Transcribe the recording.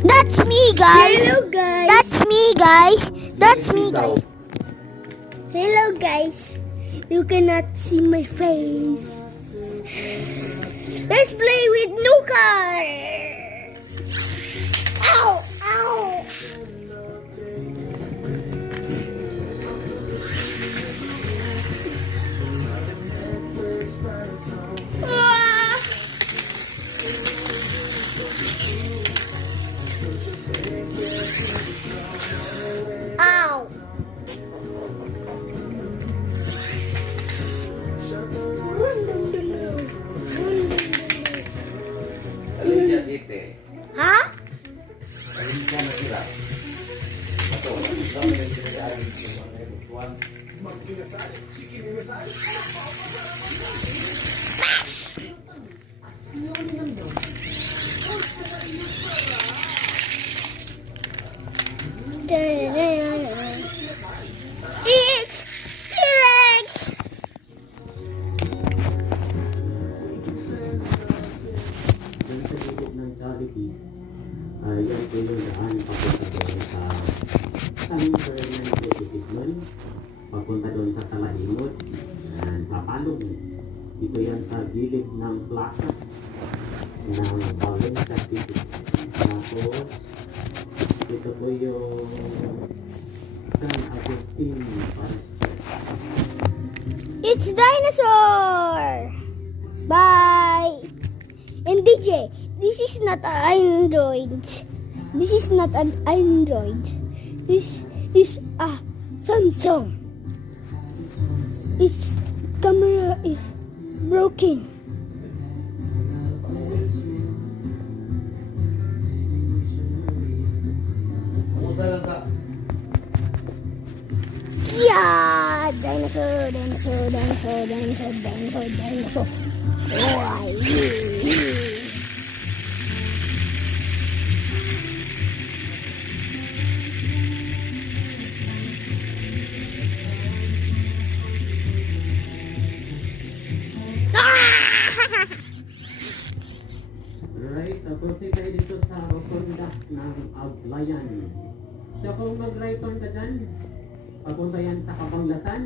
That's me, guys. Hello, guys. That's me, guys. That's me, guys. Hello, guys. You cannot see my face. Let's play with Nuka. Ow! Ow! Ah! Ow! Ha? It's T-Rex! Yung sa gilid ng Jollibee, yan po yung daan papunta doon sa San Fernando Bukidnon, papunta doon sa Talahimod, and papalong. Dito yan sa gilid ng plaza ng Valencia City. Tapos, ito po yung San Agustin Forest. It's dinosaur! Bye! And DJ, this is not an Android. This is not an Android. This is a Samsung. Its camera is broken. Yeah! Dinosaur, dinosaur, dinosaur, dinosaur, dinosaur, dinosaur. Why? Right, proceed tayo dito sa rotonda ng Aglayan. So kung mag-right turn ka dyan, papunta yan sa Kabanglasan.